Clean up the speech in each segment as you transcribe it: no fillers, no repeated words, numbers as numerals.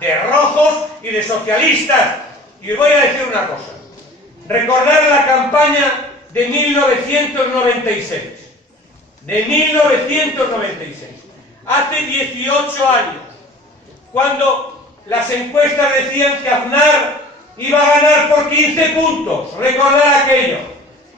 de rojos y de socialistas. Y os voy a decir una cosa. Recordar la campaña de 1996. De 1996. Hace 18 años. Cuando las encuestas decían que Aznar iba a ganar por 15 puntos. Recordar aquello.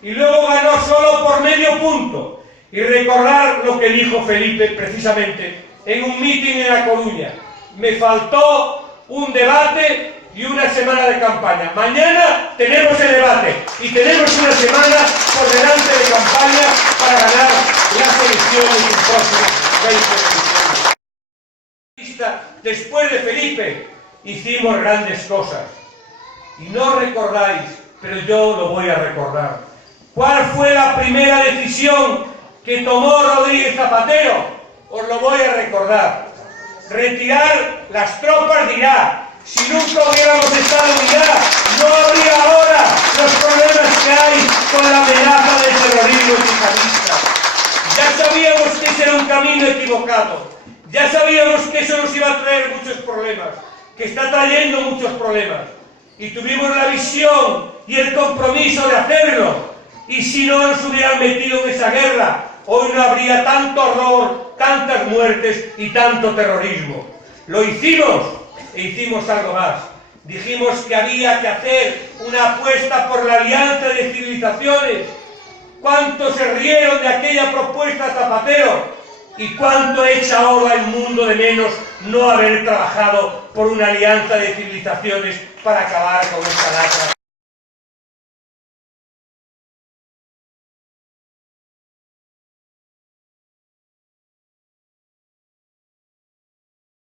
Y luego ganó solo por medio punto. Y recordar lo que dijo Felipe precisamente en un mitin en La Coruña. Me faltó un debate y una semana de campaña. Mañana tenemos el debate y tenemos una semana por delante de campaña para ganar las elecciones del próximo 20 de diciembre. Después de Felipe hicimos grandes cosas y no recordáis, pero yo lo voy a recordar. ¿Cuál fue la primera decisión que tomó Rodríguez Zapatero? Os lo voy a recordar. Retirar las tropas de Irak. Si nunca hubiéramos estado en Irak, no habría ahora los problemas que hay con la amenaza del terrorismo yihadista. Ya sabíamos que ese era un camino equivocado. Ya sabíamos que eso nos iba a traer muchos problemas, que está trayendo muchos problemas. Y tuvimos la visión y el compromiso de hacerlo. Y si no nos hubieran metido en esa guerra, hoy no habría tanto horror, tantas muertes y tanto terrorismo. Lo hicimos e hicimos algo más. Dijimos que había que hacer una apuesta por la alianza de civilizaciones. ¿Cuánto se rieron de aquella propuesta Zapatero? ¿Y cuánto echa ahora el mundo de menos no haber trabajado por una alianza de civilizaciones para acabar con esta lacra?